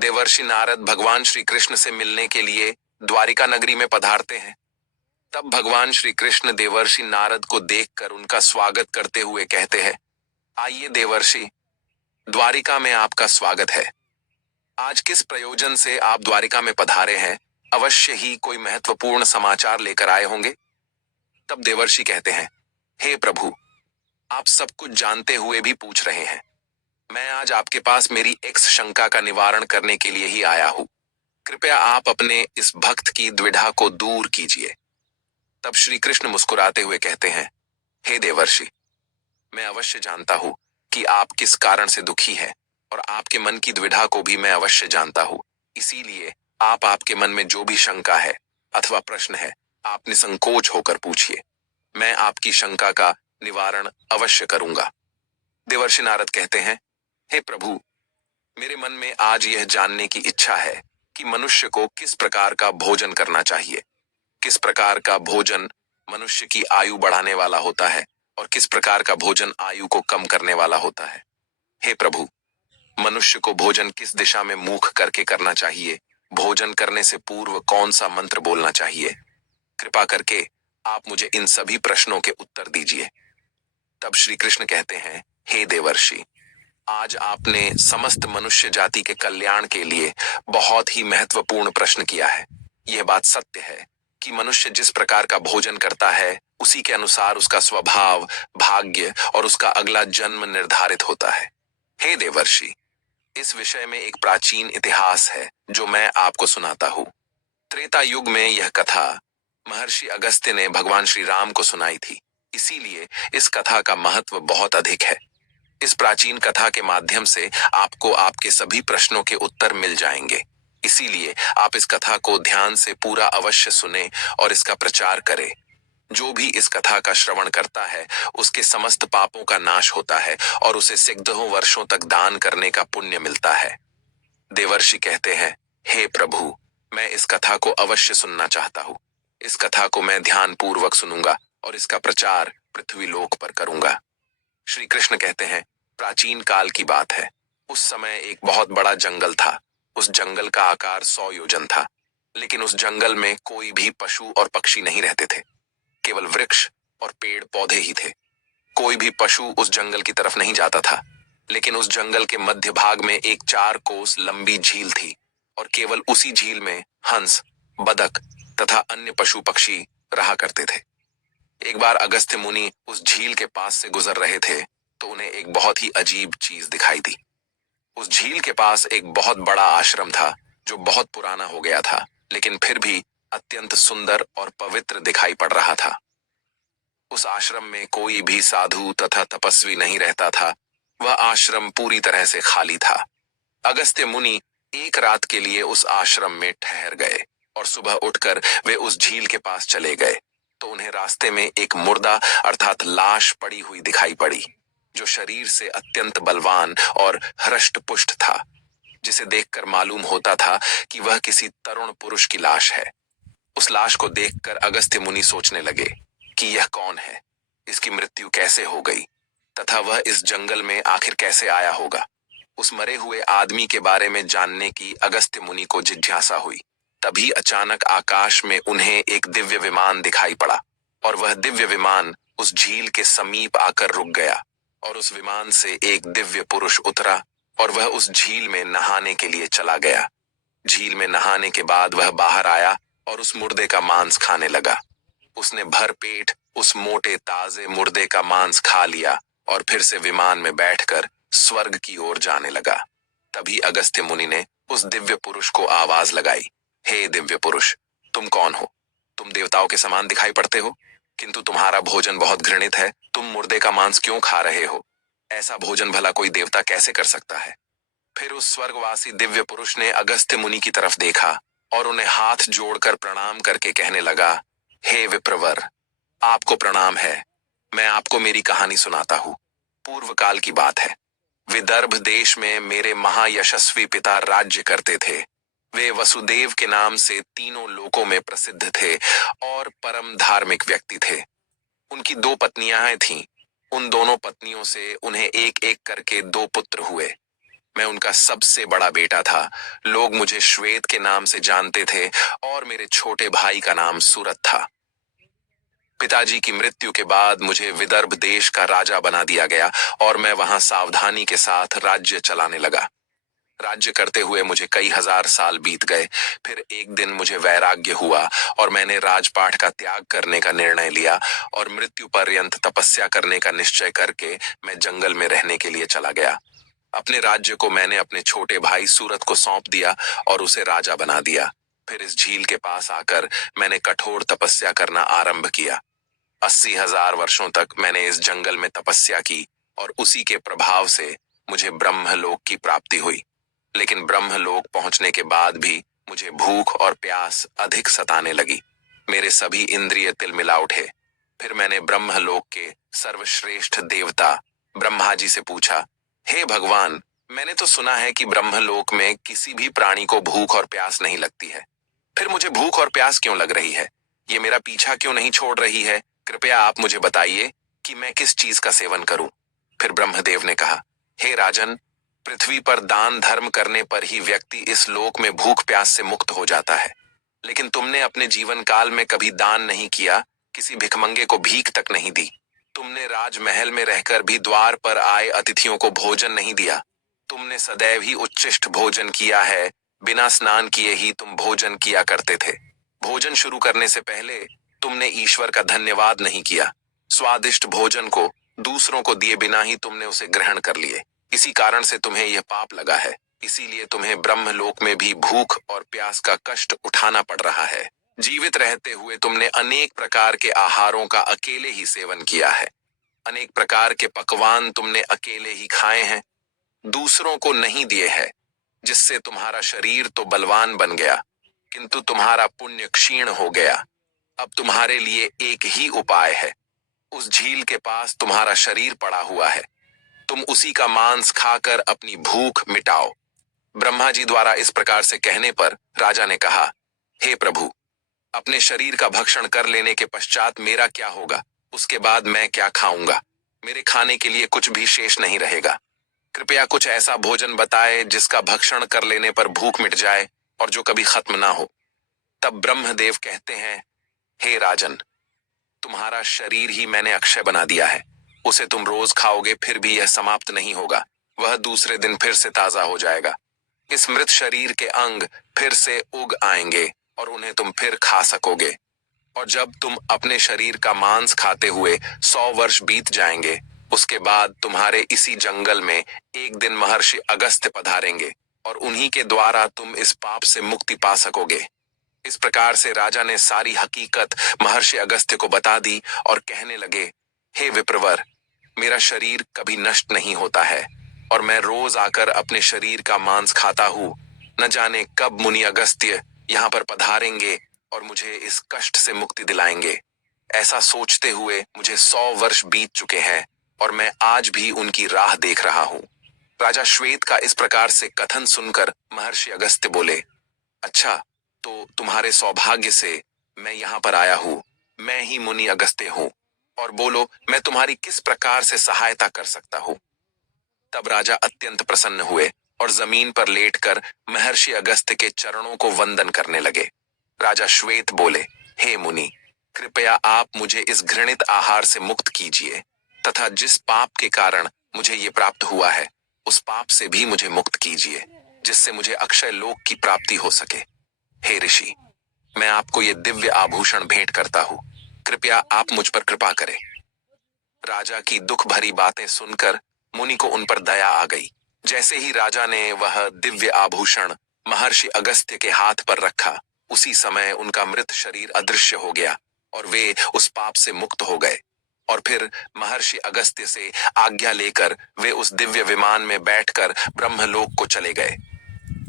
देवर्षि नारद भगवान श्री कृष्ण से मिलने के लिए द्वारिका नगरी में पधारते हैं। तब भगवान श्री कृष्ण देवर्षि नारद को देखकर उनका स्वागत करते हुए कहते हैं, आइए देवर्षि, द्वारिका में आपका स्वागत है। आज किस प्रयोजन से आप द्वारिका में पधारे हैं? अवश्य ही कोई महत्वपूर्ण समाचार लेकर आए होंगे। तब देवर्षि कहते हैं, हे प्रभु, आप सब कुछ जानते हुए भी पूछ रहे हैं। मैं आज आपके पास मेरी एक शंका का निवारण करने के लिए ही आया हूं। कृपया आप अपने इस भक्त की द्विधा को दूर कीजिए। तब श्री कृष्ण मुस्कुराते हुए कहते हैं, हे देवर्षि, मैं अवश्य जानता हूं कि आप किस कारण से दुखी हैं और आपके मन की द्विधा को भी मैं अवश्य जानता हूं। इसीलिए आपके मन में जो भी शंका है अथवा प्रश्न है, आप निसंकोच होकर पूछिए। मैं आपकी शंका का निवारण अवश्य करूंगा। देवर्षि नारद कहते हैं, हे प्रभु, मेरे मन में आज यह जानने की इच्छा है कि मनुष्य को किस प्रकार का भोजन करना चाहिए। किस प्रकार का भोजन मनुष्य की आयु बढ़ाने वाला होता है और किस प्रकार का भोजन आयु को कम करने वाला होता है। हे प्रभु, मनुष्य को भोजन किस दिशा में मुख करके करना चाहिए? भोजन करने से पूर्व कौन सा मंत्र बोलना चाहिए? कृपा करके आप मुझे इन सभी प्रश्नों के उत्तर दीजिए। तब श्री कृष्ण कहते हैं, हे देवर्षि, आज आपने समस्त मनुष्य जाति के कल्याण के लिए बहुत ही महत्वपूर्ण प्रश्न किया है। यह बात सत्य है कि मनुष्य जिस प्रकार का भोजन करता है उसी के अनुसार उसका स्वभाव, भाग्य और उसका अगला जन्म निर्धारित होता है। हे देवर्षि, इस विषय में एक प्राचीन इतिहास है जो मैं आपको सुनाता हूँ। त्रेता युग में यह कथा महर्षि अगस्त्य ने भगवान श्री राम को सुनाई थी। इसीलिए इस कथा का महत्व बहुत अधिक है। इस प्राचीन कथा के माध्यम से आपको आपके सभी प्रश्नों के उत्तर मिल जाएंगे। इसीलिए आप इस कथा को ध्यान से पूरा अवश्य सुने और इसका प्रचार करें। जो भी इस कथा का श्रवण करता है उसके समस्त पापों का नाश होता है और उसे सैकड़ों वर्षों तक दान करने का पुण्य मिलता है। देवर्षि कहते हैं, हे प्रभु, मैं इस कथा को अवश्य सुनना चाहता हूँ। इस कथा को मैं ध्यान पूर्वक सुनूंगा और इसका प्रचार पृथ्वी लोक पर करूंगा। श्री कृष्ण कहते हैं, प्राचीन काल की बात है। उस समय एक बहुत बड़ा जंगल था। उस जंगल का आकार 100 योजन था, लेकिन उस जंगल में कोई भी पशु और पक्षी नहीं रहते थे। केवल वृक्ष और पेड़ पौधे ही थे। कोई भी पशु उस जंगल की तरफ नहीं जाता था, लेकिन उस जंगल के मध्य भाग में एक 4 कोस लंबी झील थी और केवल उसी झील में हंस, बतख तथा अन्य पशु पक्षी रहा करते थे। एक बार अगस्त्य मुनि उस झील के पास से गुजर रहे थे तो उन्हें एक बहुत ही अजीब चीज दिखाई दी। उस झील के पास एक बहुत बड़ा आश्रम था जो बहुत पुराना हो गया था, लेकिन फिर भी अत्यंत सुंदर और पवित्र दिखाई पड़ रहा था। उस आश्रम में कोई भी साधु तथा तपस्वी नहीं रहता था। वह आश्रम पूरी तरह से खाली था। अगस्त्य मुनि एक रात के लिए उस आश्रम में ठहर गए और सुबह उठकर वे उस झील के पास चले गए तो उन्हें रास्ते में एक मुर्दा अर्थात लाश पड़ी हुई दिखाई पड़ी, जो शरीर से अत्यंत बलवान और हृष्ट पुष्ट था, जिसे देखकर मालूम होता था कि वह किसी तरुण पुरुष की लाश है। उस लाश को देखकर अगस्त्य मुनि सोचने लगे कि यह कौन है, इसकी मृत्यु कैसे हो गई तथा वह इस जंगल में आखिर कैसे आया होगा। उस मरे हुए आदमी के बारे में जानने की अगस्त्य मुनि को जिज्ञासा हुई। तभी अचानक आकाश में उन्हें एक दिव्य विमान दिखाई पड़ा और वह दिव्य विमान उस झील के समीप आकर रुक गया और उस विमान से एक दिव्य पुरुष उतरा और वह उस झील में नहाने के लिए चला गया। झील में नहाने के बाद वह बाहर आया और उस मुर्दे का मांस खाने लगा। उसने भर पेट उस मोटे ताजे मुर्दे का मांस खा लिया और फिर से विमान में बैठकर स्वर्ग की ओर जाने लगा। तभी अगस्त्य मुनि ने उस दिव्य पुरुष को आवाज लगाई, हे दिव्य पुरुष, तुम कौन हो? तुम देवताओं के समान दिखाई पड़ते हो, किंतु तुम्हारा भोजन बहुत घृणित है। तुम मुर्दे का मांस क्यों खा रहे हो? ऐसा भोजन भला कोई देवता कैसे कर सकता है? फिर उस स्वर्गवासी दिव्य पुरुष ने अगस्त्य मुनि की तरफ देखा और उन्हें हाथ जोड़कर प्रणाम करके कहने लगा, हे विप्रवर, आपको प्रणाम है। मैं आपको मेरी कहानी सुनाता हूँ। पूर्व काल की बात है। विदर्भ देश में मेरे महायशस्वी पिता राज्य करते थे। वे वसुदेव के नाम से तीनों लोकों में प्रसिद्ध थे और परम धार्मिक व्यक्ति थे। उनकी 2 पत्नियां थीं। उन दोनों पत्नियों से उन्हें एक एक करके 2 पुत्र हुए। मैं उनका सबसे बड़ा बेटा था। लोग मुझे श्वेत के नाम से जानते थे और मेरे छोटे भाई का नाम सूरत था। पिताजी की मृत्यु के बाद मुझे विदर्भ देश का राजा बना दिया गया और मैं वहां सावधानी के साथ राज्य चलाने लगा। राज्य करते हुए मुझे कई हजार साल बीत गए। फिर एक दिन मुझे वैराग्य हुआ और मैंने राजपाट का त्याग करने का निर्णय लिया और मृत्यु पर्यंत तपस्या करने का निश्चय करके मैं जंगल में रहने के लिए चला गया। अपने राज्य को मैंने अपने छोटे भाई सूरत को सौंप दिया और उसे राजा बना दिया। फिर इस झील के पास आकर मैंने कठोर तपस्या करना आरंभ किया। 80,000 वर्षों तक मैंने इस जंगल में तपस्या की और उसी के प्रभाव से मुझे ब्रह्मलोक की प्राप्ति हुई। लेकिन ब्रह्मलोक पहुंचने के बाद भी मुझे भूख और प्यास अधिक सताने लगी। मेरे सभी इंद्रिय तिलमिला उठे। फिर मैंने ब्रह्मलोक के सर्वश्रेष्ठ देवता ब्रह्मा जी से पूछा, हे भगवान, मैंने तो सुना है कि ब्रह्मलोक में किसी भी प्राणी को भूख और प्यास नहीं लगती है। फिर मुझे भूख और प्यास क्यों लग रही है? ये मेरा पीछा क्यों नहीं छोड़ रही है? कृपया आप मुझे बताइए कि मैं किस चीज का सेवन करूं। फिर ब्रह्मदेव ने कहा, हे राजन, पृथ्वी पर दान धर्म करने पर ही व्यक्ति इस लोक में भूख प्यास से मुक्त हो जाता है। लेकिन तुमने अपने जीवन काल में कभी दान नहीं किया, किसी भिखमंगे को भीख तक नहीं दी। तुमने राजमहल में रहकर भी द्वार पर आए अतिथियों को भोजन नहीं दिया। तुमने सदैव ही उच्छिष्ट भोजन किया है। बिना स्नान किए ही तुम भोजन किया करते थे। भोजन शुरू करने से पहले तुमने ईश्वर का धन्यवाद नहीं किया। स्वादिष्ट भोजन को दूसरों को दिए बिना ही तुमने उसे ग्रहण कर लिए। इसी कारण से तुम्हें यह पाप लगा है। इसीलिए तुम्हें ब्रह्मलोक में भी भूख और प्यास का कष्ट उठाना पड़ रहा है। जीवित रहते हुए तुमने अनेक प्रकार के आहारों का अकेले ही सेवन किया है। अनेक प्रकार के पकवान तुमने अकेले ही खाए हैं, दूसरों को नहीं दिए हैं, जिससे तुम्हारा शरीर तो बलवान बन गया, किंतु तुम्हारा पुण्य क्षीण हो गया। अब तुम्हारे लिए एक ही उपाय है। उस झील के पास तुम्हारा शरीर पड़ा हुआ है। तुम उसी का मांस खाकर अपनी भूख मिटाओ। ब्रह्मा जी द्वारा इस प्रकार से कहने पर राजा ने कहा, हे प्रभु, अपने शरीर का भक्षण कर लेने के पश्चात मेरा क्या होगा? उसके बाद मैं क्या खाऊंगा? मेरे खाने के लिए कुछ भी शेष नहीं रहेगा। कृपया कुछ ऐसा भोजन बताए जिसका भक्षण कर लेने पर भूख मिट जाए और जो कभी खत्म ना हो। तब ब्रह्मदेव कहते हैं, हे राजन, तुम्हारा शरीर ही मैंने अक्षय बना दिया है। उसे तुम रोज खाओगे फिर भी यह समाप्त नहीं होगा। वह दूसरे दिन फिर से ताजा हो जाएगा। इस मृत शरीर के अंग फिर से उग आएंगे और उन्हें तुम फिर खा सकोगे। और जब तुम अपने शरीर का मांस खाते हुए 100 वर्ष बीत जाएंगे, उसके बाद तुम्हारे इसी जंगल में एक दिन महर्षि अगस्त्य पधारेंगे और उन्हीं के द्वारा तुम इस पाप से मुक्ति पा सकोगे। इस प्रकार से राजा ने सारी हकीकत महर्षि अगस्त्य को बता दी और कहने लगे, हे विप्रवर, मेरा शरीर कभी नष्ट नहीं होता है और मैं रोज आकर अपने शरीर का मांस खाता हूँ। न जाने कब मुनि अगस्त्य यहाँ पर पधारेंगे और मुझे इस कष्ट से मुक्ति दिलाएंगे। ऐसा सोचते हुए मुझे 100 वर्ष बीत चुके हैं और मैं आज भी उनकी राह देख रहा हूँ। राजा श्वेत का इस प्रकार से कथन सुनकर महर्षि अगस्त्य बोले, अच्छा, तो तुम्हारे सौभाग्य से मैं यहाँ पर आया हूँ। मैं ही मुनि अगस्त्य हूँ। और बोलो, मैं तुम्हारी किस प्रकार से सहायता कर सकता हूँ? तब राजा अत्यंत प्रसन्न हुए और जमीन पर लेटकर महर्षि अगस्त्य के चरणों को वंदन करने लगे। राजा श्वेत बोले, हे मुनि, कृपया आप मुझे इस घृणित आहार से मुक्त कीजिए तथा जिस पाप के कारण मुझे ये प्राप्त हुआ है, उस पाप से भी मुझे मुक्त कीजिए, जिससे मुझे अक्षय लोक की प्राप्ति हो सके। हे ऋषि, मैं आपको ये दिव्य आभूषण भेंट करता हूँ। कृपया आप मुझ पर कृपा करें। राजा की दुख भरी बातें सुनकर मुनि को उन पर दया आ गई। जैसे ही राजा ने वह दिव्य आभूषण महर्षि अगस्त्य के हाथ पर रखा, उसी समय उनका मृत शरीर अदृश्य हो गया और वे उस पाप से मुक्त हो गए। और फिर महर्षि अगस्त्य से आज्ञा लेकर वे उस दिव्य विमान में बैठकर ब्रह्मलोक को चले गए।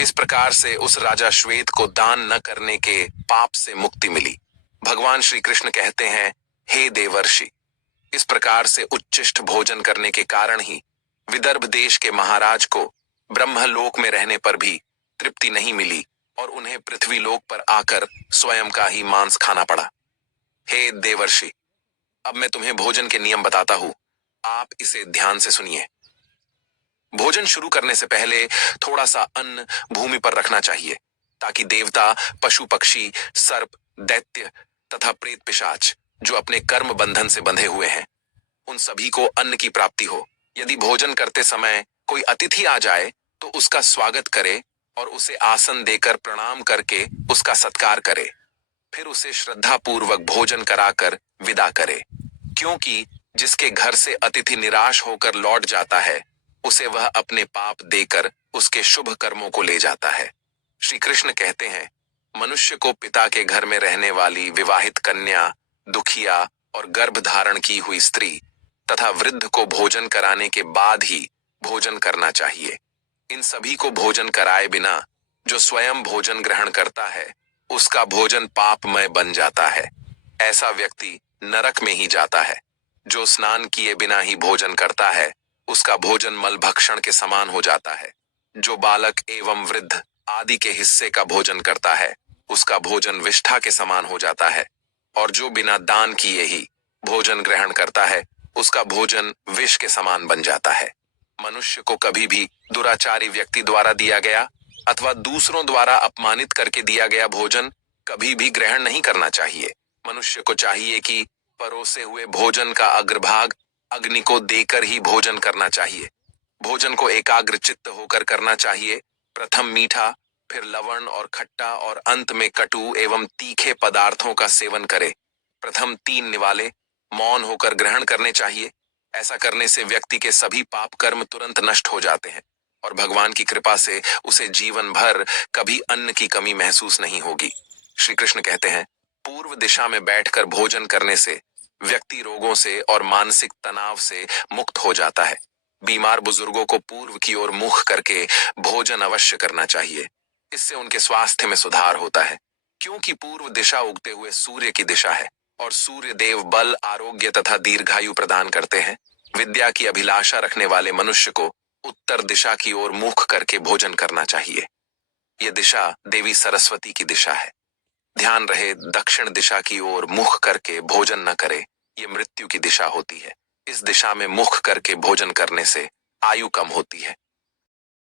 इस प्रकार से उस राजा श्वेत को दान न करने के पाप से मुक्ति मिली। भगवान श्री कृष्ण कहते हैं, हे देवर्षि, इस प्रकार से उच्चिष्ट भोजन करने के कारण ही विदर्भ देश के महाराज को ब्रह्मलोक में रहने पर भी तृप्ति नहीं मिली और उन्हें पृथ्वी लोक पर आकर स्वयं का ही मांस खाना पड़ा। हे देवर्षि, अब मैं तुम्हें भोजन के नियम बताता हूं। आप इसे ध्यान से सुनिए। भोजन शुरू करने से पहले थोड़ा सा अन्न भूमि पर रखना चाहिए ताकि देवता, पशु पक्षी, सर्प, दैत्य तथा प्रेत पिशाच जो अपने कर्म बंधन से बंधे हुए हैं उन सभी को अन्न की प्राप्ति हो। यदि भोजन करते समय कोई अतिथि आ जाए तो उसका स्वागत करे और उसे आसन देकर प्रणाम करके उसका सत्कार करे। फिर उसे श्रद्धा पूर्वक भोजन कराकर विदा करे, क्योंकि जिसके घर से अतिथि निराश होकर लौट जाता है उसे वह अपने पाप देकर उसके शुभ कर्मों को ले जाता है। श्री कृष्ण कहते हैं, मनुष्य को पिता के घर में रहने वाली विवाहित कन्या, दुखिया और गर्भ धारण की हुई स्त्री तथा वृद्ध को भोजन कराने के बाद ही भोजन करना चाहिए। इन सभी को भोजन कराए बिना जो स्वयं भोजन ग्रहण करता है उसका भोजन पापमय बन जाता है। ऐसा व्यक्ति नरक में ही जाता है। जो स्नान किए बिना ही भोजन करता है उसका भोजन मल भक्षण के समान हो जाता है। जो बालक एवं वृद्ध आदि के हिस्से का भोजन करता है उसका भोजन विष्ठा के समान हो जाता है। और जो बिना दान किए ही भोजन ग्रहण करता है उसका भोजन विष के समान बन जाता है। मनुष्य को कभी भी दुराचारी व्यक्ति द्वारा दिया गया अथवा दूसरों द्वारा अपमानित करके दिया गया भोजन कभी भी ग्रहण नहीं करना चाहिए। मनुष्य को चाहिए कि परोसे हुए भोजन का अग्रभाग अग्नि को देकर ही भोजन करना चाहिए। भोजन को एकाग्र चित्त होकर करना चाहिए। प्रथम मीठा, फिर लवण और खट्टा और अंत में कटु एवं तीखे पदार्थों का सेवन करे। प्रथम 3 निवाले मौन होकर ग्रहण करने चाहिए। ऐसा करने से व्यक्ति के सभी पाप कर्म तुरंत नष्ट हो जाते हैं और भगवान की कृपा से उसे जीवन भर कभी अन्न की कमी महसूस नहीं होगी। श्री कृष्ण कहते हैं, पूर्व दिशा में बैठकर भोजन करने से व्यक्ति रोगों से और मानसिक तनाव से मुक्त हो जाता है। बीमार बुजुर्गों को पूर्व की ओर मुख करके भोजन अवश्य करना चाहिए। इससे उनके स्वास्थ्य में सुधार होता है, क्योंकि पूर्व दिशा उगते हुए सूर्य की दिशा है और सूर्य देव बल, आरोग्य तथा दीर्घायु प्रदान करते हैं। विद्या की अभिलाषा रखने वाले मनुष्य को उत्तर दिशा की ओर मुख करके भोजन करना चाहिए। यह दिशा देवी सरस्वती की दिशा है। ध्यान रहे, दक्षिण दिशा की ओर मुख करके भोजन न करे, ये मृत्यु की दिशा होती है। इस दिशा में मुख करके भोजन करने से आयु कम होती है।